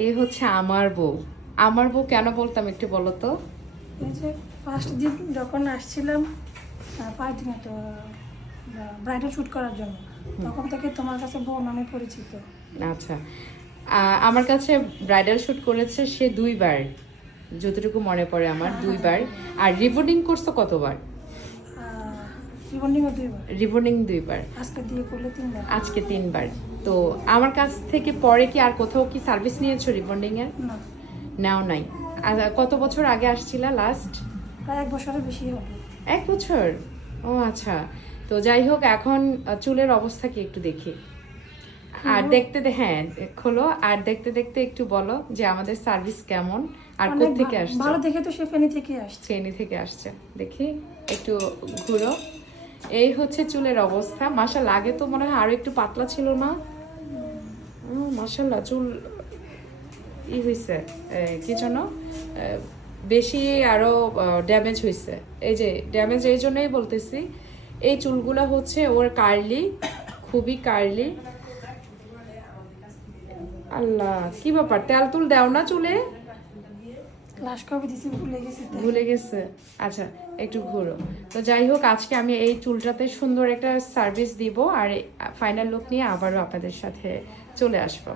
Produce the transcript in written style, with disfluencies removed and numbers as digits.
এই হচ্ছে আমার বউ। আমার বউ কেন বলতাম একটু বলো তো? এই যে ফার্স্ট দিন যখন আসছিলাম, 5 দিনে তো ব্রাইডাল শ্যুট করার জন্য, তখন থেকে তোমার কাছে বউ নামে পরিচিত। আচ্ছা, আমার কাছে ব্রাইডাল শুট করেছে সে 2বার, যতটুকু মনে পড়ে আমার 2বার। আর রিবনিং করছো কতবার? রিবন্ডিংও 2বার, রিবনিং 2বার, আজকে দিয়ে করলে 3বার। আজকে 3বার। তো আমার কাছ থেকে পরে কি আর কোথাও কি সার্ভিস নিয়েছো রিবন্ডিং এর? না, নাও নাই। আর কত বছর আগে আসছিলা লাস্ট? প্রায় 1 বছরের বেশি হবে। 1 বছর? ও আচ্ছা। তো যাই হোক, এখন চুলের অবস্থা কি একটু দেখি। আর হ্যাঁ খোলো, আর দেখতে দেখতে একটু বলো যে আমাদের সার্ভিস কেমন আর অনেক কোত্থেকে আসছে। ভালো দেখে তো সে ফেনী থেকে আসছে। ফেনী থেকে আসছে, দেখি একটু ঘুরো। এই হচ্ছে চুলের অবস্থা। মাশাআল্লাহ, আগে তো মনে হয় আরো একটু পাতলা ছিল না? মাশাআল্লাহ, চুল হয়েছে কি জন্য বেশি আরো ড্যামেজ হয়েছে। এই যে ড্যামেজ এই জন্যই বলতেছি, এই চুলগুলো হচ্ছে ওর কার্লি, খুবই কার্লি। আল্লাহ, কি ব্যাপার, তেল তুল দাও না চুলে? লাস্ট কবে দিছি ভুলে গেছি। ভুলে গেছে। আচ্ছা, একটু ঘুরো। তো যাই হোক, আজকে আমি এই চুলটাতে সুন্দর একটা সার্ভিস দিব, আর ফাইনাল লুক নিয়ে আবারও আপনাদের সাথে চলে আসবো।